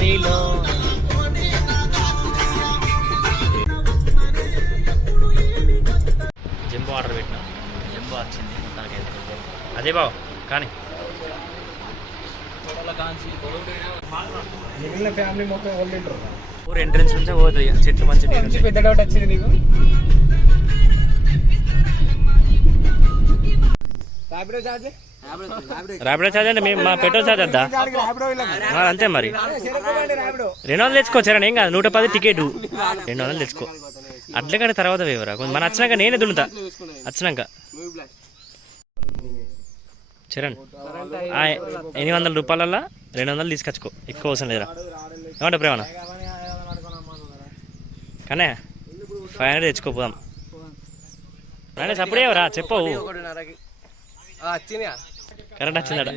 మీలో jumbo order పెట్టినా, jumbo వచ్చింది మొత్తానికి. అదే బావ కానీ ఫ్యామిలీ మొత్తం ఊరు ఎంట్రెన్స్ నుంచే పోతుంది, చెట్లు మంచి పెద్ద డౌట్ వచ్చింది నీకు. ర్యాపిడో ఛార్జ్ అంటే మేము మా పెట్రోల్ ఛార్జ్ వద్దా? అంతే మరి 200 తెచ్చుకోవచ్చారా? ఏం కాదు, 110 టికెట్ 200 తెచ్చుకో. అట్లే కానీ తర్వాత వేవరా మన వచ్చినాక నేనే దున్నుతా. వచ్చినాక చరణ్ 800 రూపాయలల్లో 200 తీసుకొచ్చుకో, ఎక్కువ అవసరం లేదురా. ఏమంటా ప్రేమనా? కానీ 500 తెచ్చుకోపోదాం. ఆయన సప్పుడే ఎవరా చెప్పవు. కరెంట్ వచ్చిందట,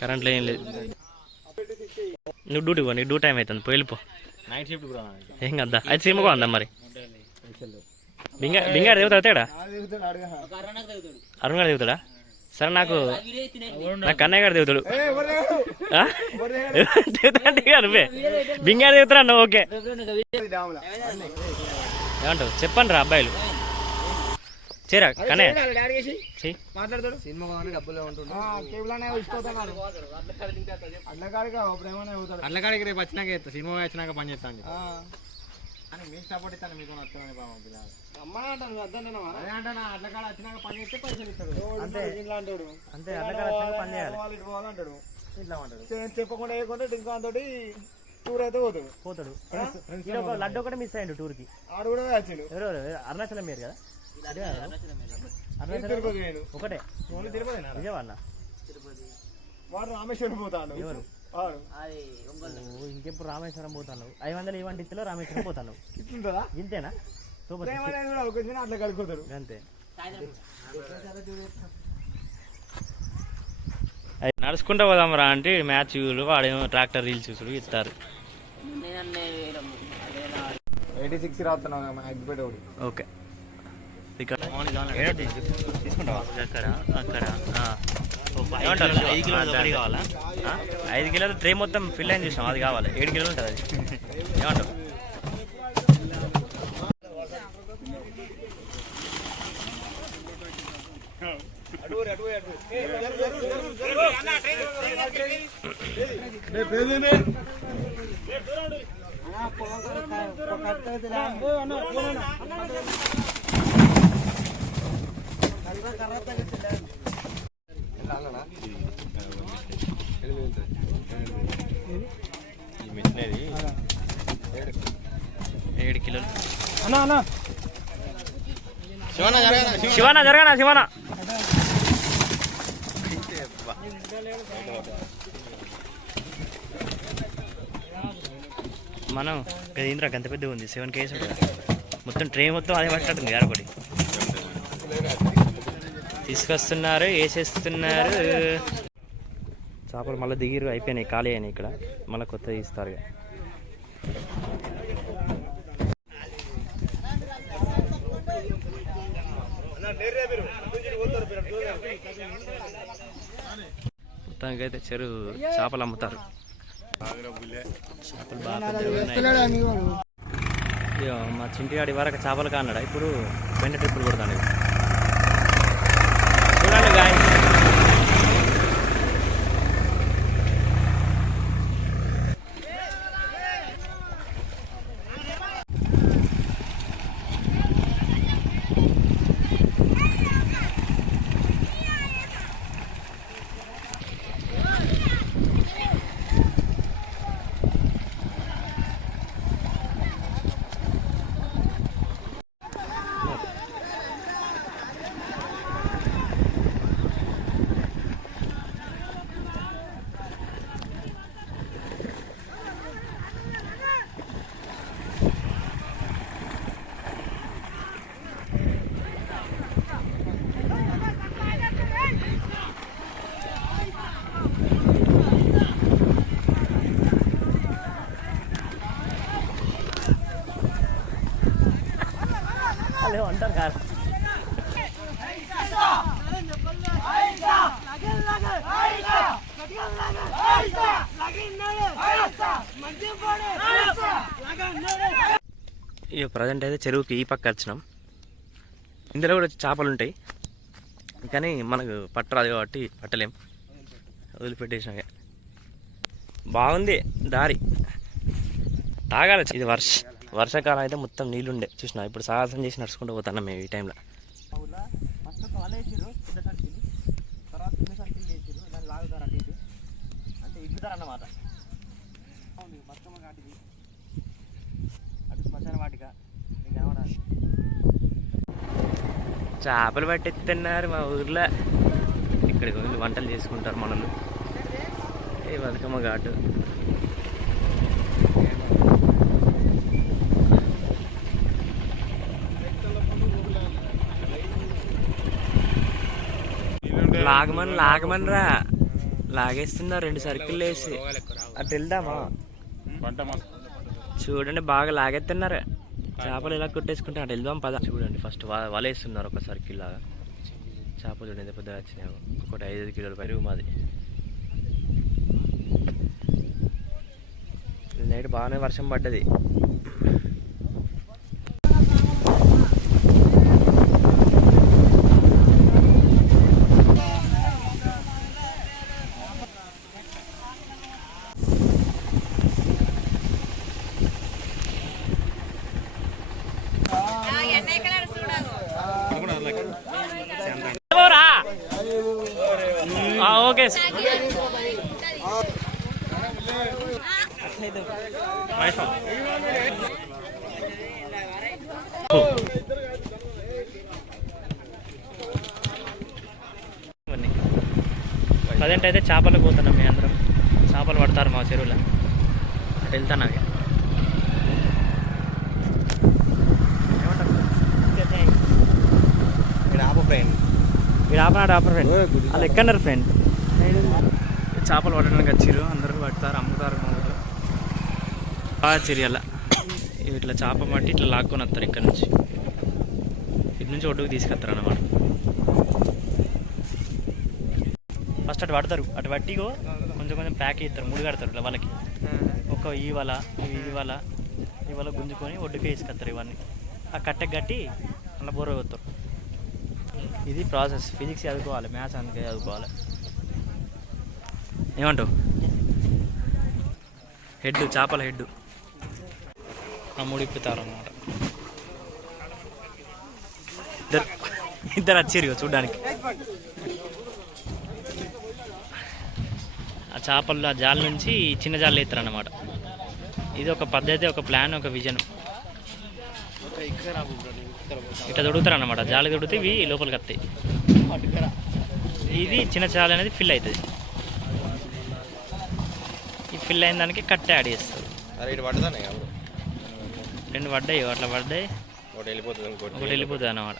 కరెంట్లో ఏం లేదు. నువ్వు డ్యూటీ పో, నీకు డ్యూ టైం అవుతుంది, పోయి వెళ్ళిపో. నైట్ షిఫ్ట్ ఏం కదా, అయితే సినిమాగా ఉందా మరి. బింగాడు దిగుతాడా? అరుణ్ గారు దిగుతాడా? సరే నాకు కన్నయ్య గారు దిగుతాడు. నువ్వే బింగాడు దిగుతారా? నువ్వు ఓకే ఏమంటావు చెప్పండి రా అబ్బాయిలు. చేరా కన్నయ్య అట్లకాడికి రేపు వచ్చినాక సినిమా వచ్చినాక పని చేస్తాను. మీకు సపోర్ట్ ఇస్తాను, మీకు అట్లకాడ వచ్చినాక పని చేస్తే పైసలు ఇస్తాడు. అంతే అంతే, ఇట్లా అంటాడు. చెప్పకుండా వేయకుండా ఇంకా తోటి టూర్ అయితే పోతాడు. లడ్డు ఒకటి మిస్ అయ్యాడు టూర్ కి. ఆడు కూడా వచ్చిండు. ఎవరు? అరుణాచలం మీరు కదా? ఒకటే విజయవాడ. వాడు రామేశ్వరం పోతాడు. ఎవరు? ఇంకెప్పుడు రామేశ్వరం పోతాను. 500 ఇవ్వండి ఇత్తలో రామేశ్వరం పోతాను. ఇట్లుంటుందా? ఇంతేనా? సూపర్. అట్లా కలుపుతాడు అంతే. నడుచుకుంటా పోదాం రా అంటే మ్యాచ్ వాడేమో ట్రాక్టర్ రీల్స్ చూసుడు ఇస్తారు. 86 రాస్తున్నావు ఓకే. ఇక్కడ తీసుకుంటావా? అక్కడ అక్కడ 5 కిలోలు ట్రే మొత్తం ఫిల్ అయింది చూసాం, అది కావాలి. 7 కిలోలు ఉంటుంది అది. ఏమంటావు? మిషనరీ 7 కిలోలు. శివానా జరగానా? శివానా మనం ఇంద్రా గంత పెద్దగా ఉంది, 7 kg ఉంటుంది మొత్తం. ట్రే మొత్తం అదే పట్టినట్టుంది గారు. ఒకటి తీసుకొస్తున్నారు, వేసేస్తున్నారు. చేపలు మళ్ళీ దిగిరు, అయిపోయినాయి, ఖాళీ అయినాయి. ఇక్కడ మళ్ళీ కొత్త తీస్తారు. మొత్తానికి అయితే చెరువు చేపలు అమ్ముతారు. చేపలు బాగా మా చింటిగాడి వరకు చేపలు కాన్నాడు, ఇప్పుడు పెంట ట్రిప్పులు కొడతాను. చూడండి గాయ ఇక ప్రజెంట్ అయితే చెరువుకి ఈ పక్క వచ్చినాం. ఇందులో కూడా చేపలు ఉంటాయి కానీ మనకు పట్టరాదు కాబట్టి పట్టలేం, వదిలిపెట్టేసినాక. బాగుంది దారి, తాగాలి. ఇది వర్షాకాలం అయితే మొత్తం నీళ్ళుండే చూసినా. ఇప్పుడు సాహసం చేసి నడుచుకుంటూ పోతున్నాం మేము ఈ టైంలో. అన్నమాట చేపలు పట్టిస్తున్నారు మా ఊర్లో. ఇక్కడికి వెళ్ళి వంటలు చేసుకుంటారు మనలు. ఏ బతుకమ్మ ఘాటు. లాగమని రా, లాగేస్తున్నారు 2 సర్కిల్ వేసి. అటు వెళ్దామా? చూడండి బాగా లాగేస్తున్నారు చేపలు. ఇలా కొట్టేసుకుంటే అటు వెళ్దాం పద. చూడండి ఫస్ట్ వలేస్తున్నారు ఒక సర్కిల్ లాగా. చేపలు చూడండి ఎంత పెద్దగా వచ్చినాయి. ఒకటి 5 కిలోల పెరుగు మాది. నైట్ బాగానే వర్షం పడ్డది. ఓకే ప్రజెంట్ అయితే చేపలకు పోతున్నాం. మీ అందరం చేపలు పడతారు మా చెరువులో. అటు వెళ్తాను అవి. ఆపనాడు ఆపర్ ఫ్రెండ్ వాళ్ళు ఎక్కడన్నారు ఫ్రెండ్. చేపలు పట్టడానికి వచ్చిర్రు. అందరూ పడతారు, అమ్ముతారు. బాగా చెరియల్లా ఇట్లా చేప పట్టి ఇట్లా లాక్కొని వస్తారు. ఇక్కడ నుంచి ఇటు నుంచి ఒడ్డుకు తీసుకొస్తారు అన్నమాట. ఫస్ట్ అటు పడతారు. అటు పట్టిగో కొంచెం కొంచెం ప్యాక్ చేస్తారు, ముడి కడతారు ఇట్లా వాళ్ళకి. ఒక ఈ వల గుంజుకొని ఒడ్డుకే తీసుకొస్తారు. ఇవన్నీ ఆ కట్టెకి కట్టి అలా బోర పోతారు. ఇది ప్రాసెస్. ఫిజిక్స్ చదువుకోవాలి, మ్యాథ్స్ అందుకే చదువుకోవాలి. ఏమంటావు? హెడ్, చేపల హెడ్ ఆ ముడిప్పుతారు అన్నమాట. ఇద్దరు వచ్చిర్రు చూడ్డానికి. ఆ చేపలు ఆ జాల నుంచి చిన్న జాలు వేస్తారు అన్నమాట. ఇది ఒక పద్ధతి, ఒక ప్లాన్, ఒక విజన్. ఇట్లా దొడుగుతారు అన్నమాట. జాలి దొడితే ఇవి లోపలికి వస్తాయి. ఇది చిన్న చాలు అనేది ఫిల్ అవుతుంది. ఈ ఫిల్ అయిన దానికి కట్ట యాడ్ చేస్తారు. 2 పడ్డాయి, అట్లా పడ్డాయి. ఒకటి వెళ్ళిపోతుంది అన్నమాట.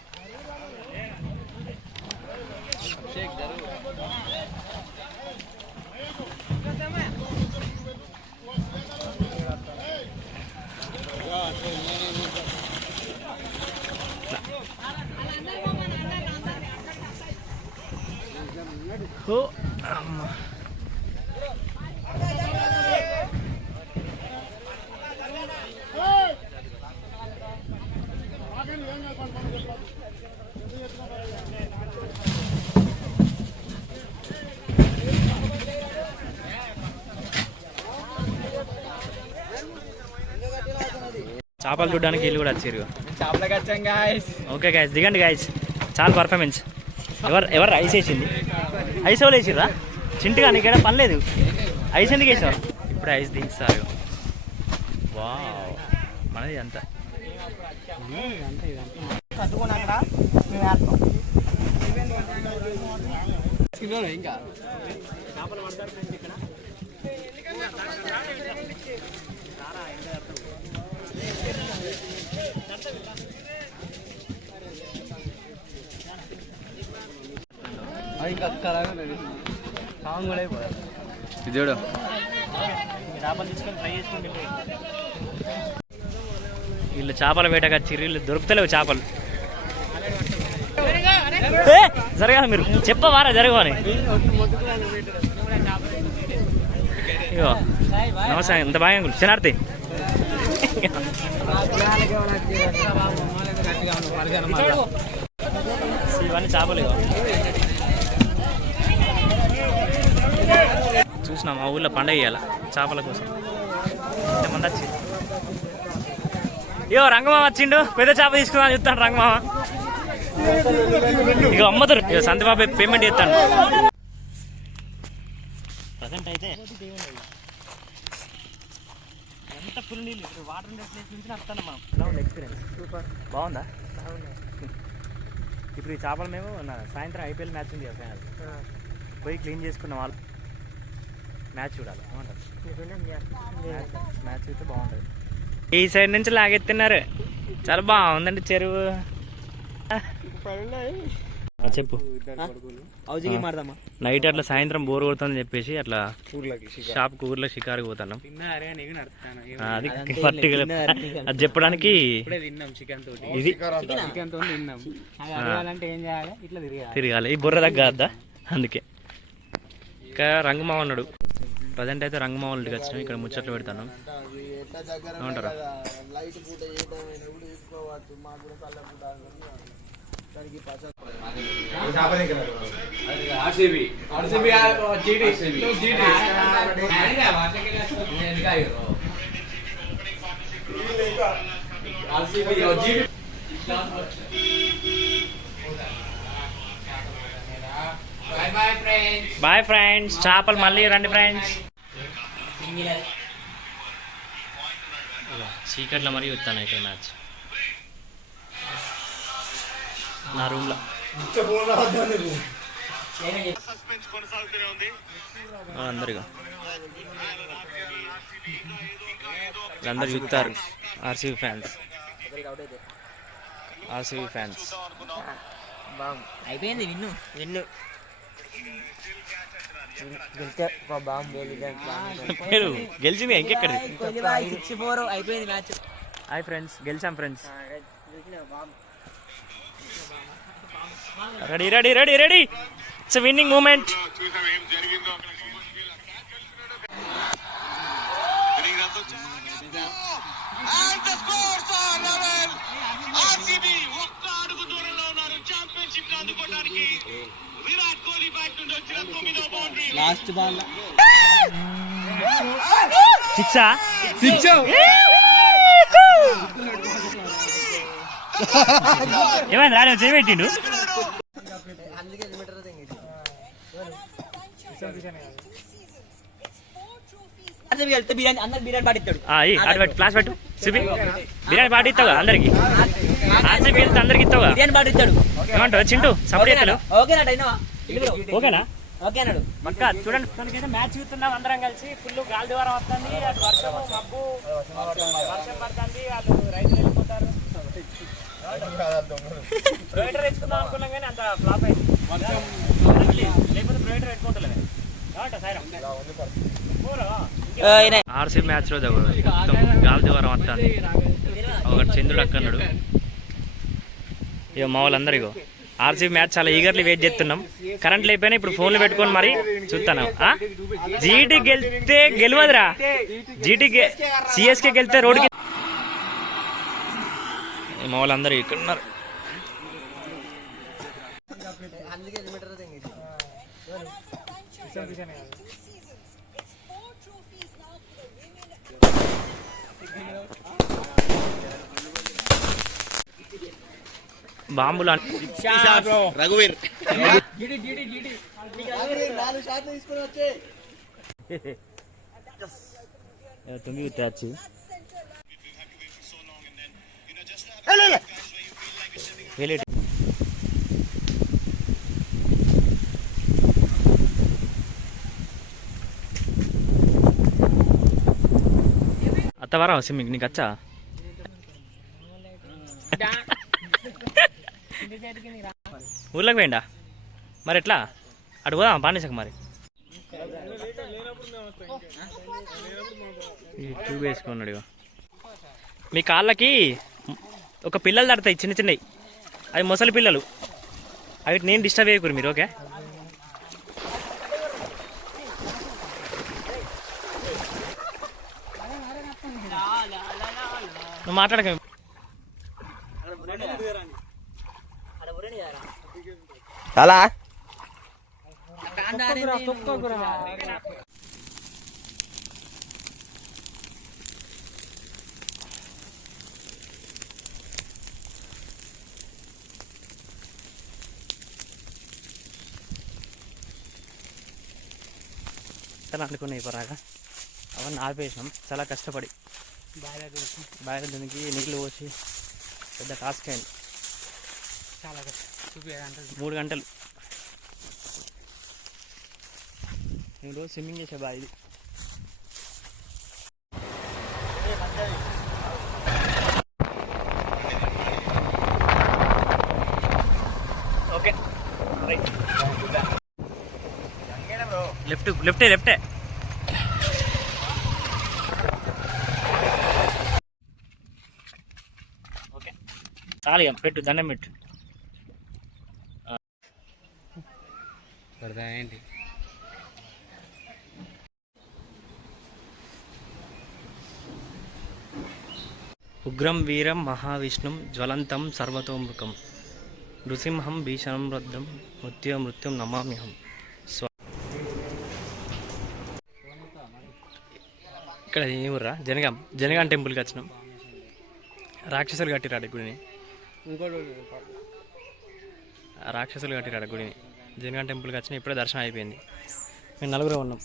చేపలు చూడడానికి వీళ్ళు కూడా వచ్చారు. ఓకే గైస్, దిగండి గైస్. చాలా పర్ఫార్మెన్స్. ఎవరు ఐస్ వేసింది? ఐస్ ఎవరు వేసిర్రా? చింటుగా నీకేడా పని లేదు. ఐస్ ఎందుకు వేసారు? ఇప్పుడు ఐస్ దించుతారు. వావ్, మనది అంతా. ఇంకా చూడు చేపలు తీసుకొని ఫ్రై చేసుకుంటే వీళ్ళు చేపల వేటకు వచ్చిర్రు. వీళ్ళు దొరుకుతలేవు చేపలు. జరగాలి, మీరు చెప్పవారా జరగవని. ఇగో నమస్తే ఎంత బాగా చిన్నార్తి ఇవన్నీ చేపలు ఇగో చూసినా మా ఊళ్ళో పండగ ఇవ్వాల చేపల కోసం ఎంతమంది వచ్చి ఇగో రంగమామ వచ్చిండు పెద్ద చేప తీసుకుందాం చెప్తాను రంగమామ ఇక అమ్మతారు ఇక సంతబాబు పేమెంట్ చేస్తాను ప్రజెంట్ అయితే ఎంత ఫుల్ నీళ్ళు వాటర్ ఉండే ప్లేస్ నుంచి వస్తాను మనం ఎక్స్పీరియన్స్ సూపర్ బాగుందా ఇప్పుడు ఈ చేపలు మేము సాయంత్రం ఐపీఎల్ మ్యాచ్ ఉంది ఫైనల్ పోయి క్లీన్ చేసుకున్నాం వాళ్ళు మ్యాచ్ చూడాలి మ్యాచ్ అయితే బాగుంటుంది ఈ సైడ్ నుంచి లాగెత్తున్నారు చాలా బాగుందండి చెరువు చెప్పు నైట్ అట్లా సాయంత్రం బోర్ కొడుతుందని చెప్పేసి అట్లా షాప్ ఊర్లో షికారుకి పోతాను అది పర్టికులర్ అది చెప్పడానికి ఇది తిరగాలి ఈ బుర్ర తగ్గద్దా అందుకే ఇంకా రంగమావ అన్నాడు ప్రజెంట్ అయితే రంగమావ ఇంటికి వచ్చినాం ఇక్కడ ముచ్చట్లు పెడతాను ఏమంటారా బాయ్ ఫ్రెండ్స్ చేపలు మళ్ళీ రండి ఫ్రెండ్స్ చీకట్లో మరీ వస్తాను ఇక్కడ మ్యాచ్ నా రూమ్లో అందరిగా అందరు చూస్తారు ఆర్సీబీ ఫ్యాన్స్ అయిపోయింది విన్ను గెలిచింది ఇంకెక్కడిది అయిపోయింది మ్యాచ్ హాయ్ ఫ్రెండ్స్ గెలిచాం friends ready ready ready ready it's winning moment last ball సిక్సా ఏమైంది రాడు చేయబెట్టిండు బిర్యానీ ఫ్లాష్ పెట్టు చూపి బిర్యానీ పాటి ఇస్తావు అందరికి ఆర్సీబీ వెళ్తే అందరికి ఇస్తావు ఏమంటావు చింటూ సపోర్ట్ చేస్తాడు ఓకేనా పక్క చూడండి మనకైతే మ్యాచ్ చూస్తున్నాం అందరం కలిసి ఫుల్ గాలి ద్వారం వస్తుంది అటు వర్షం మబ్బు వర్షం పడుతుంది వాళ్ళు రైతులు వెళ్ళిపోతారు ప్రొవైడర్ తెచ్చుకుందాం అనుకున్నాం కానీ అంత ఫ్లాప్ అయింది లేకపోతే ప్రొవైడర్ పెట్టుకుంటలేదు ఆర్సీబీ మ్యాచ్ రోజు గాలి ద్వారం వస్తుంది ఒకటి చంద్రుడు అక్కన్నాడు ఇక మా వాళ్ళందరూ ఇగో ఆర్సీబీ మ్యాచ్ చాలా ఈగర్లీ వెయిట్ చేస్తున్నాం కరెంట్ లేకపోయినా ఇప్పుడు ఫోన్లు పెట్టుకొని మరి చూస్తాను జీటీ గెలిస్తే గెలవదురా జీటీ సిఎస్కే గెలిస్తే రోడ్డుకి మా వాళ్ళందరూ ఇక్కడ ఉన్నారు బాంబులు రఘువీర్ तुम्हें त्याची आता वरा स्विमिंग నీకు వచ్చా ఊర్లోకి పోయిండా మరి ఎట్లా అటు పోదాం పాండేశాక మరి ట్యూబ్ వేసుకున్నాడు ఇక మీ కాళ్ళకి ఒక పిల్లలు తడతాయి చిన్న చిన్నవి అవి మొసలి పిల్లలు అవి నేను డిస్టర్బ్ చేయకూరు మీరు ఓకే నువ్వు మాట్లాడక. చాలా చాలా అనుకున్నాయి పరాగా అవన్నీ ఆపేసినాం చాలా కష్టపడి. బాగా దీనికి నీళ్ళు పోసి పెద్ద టాస్క్ అయింది. చాలా కష్టం. 3 గంటలు. నేను రోజు స్విమ్మింగ్ చేసే బాగా ఇది. Okay right. లెఫ్టే ఓకే చాలు ఇక పెట్టు, దండం పెట్టు. ఏంటి ఉగ్రం వీరం మహావిష్ణుం జ్వలంతం సర్వతోముఖం నృసింహం భీషణం రుద్రం మృత్యుం నమామ్యహం. ఇక్కడ ఏ ఊర్రా? జనగాం టెంపుల్కి వచ్చినాం. రాక్షసులు కట్టిరాడు గుడిని. రాక్షసులు కట్టిరాడు గుడిని. జనగాం టెంపుల్కి వచ్చిన ఇప్పుడే దర్శనం అయిపోయింది. మేము 4 ఉన్నాం.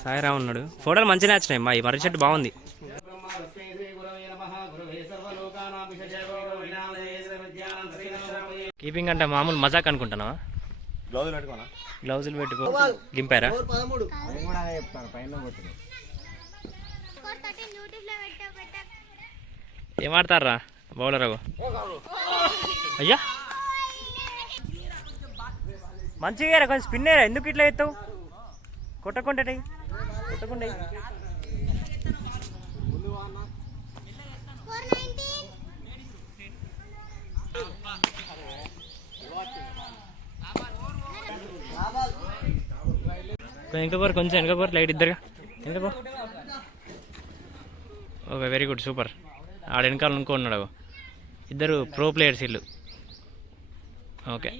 సాయిరామ్ ఉన్నాడు. ఫోటోలు మంచిగా వచ్చినాయి. మా ఈ మర్రి చెట్టు బాగుంది. కీపింగ్ అంటే మామూలు మజాక్ అనుకుంటున్నావా? గ్లౌజులు పెట్టుకో గింపారా? ఏం ఆడతారా బౌలర్? అయ్యా మంచిగా కొంచెం స్పిన్ అయ్యారా? ఎందుకు ఇట్లా ఎత్తావు? కొట్టకుండా కొంచెం వెనకపోరు లైట్ ఇద్దరుగా వెనకపో. Okay very good super. ఆడ వెనకాల ఉన్నాడు. ఇద్దరు ప్రో ప్లేయర్స్ వీళ్ళు. ఓకే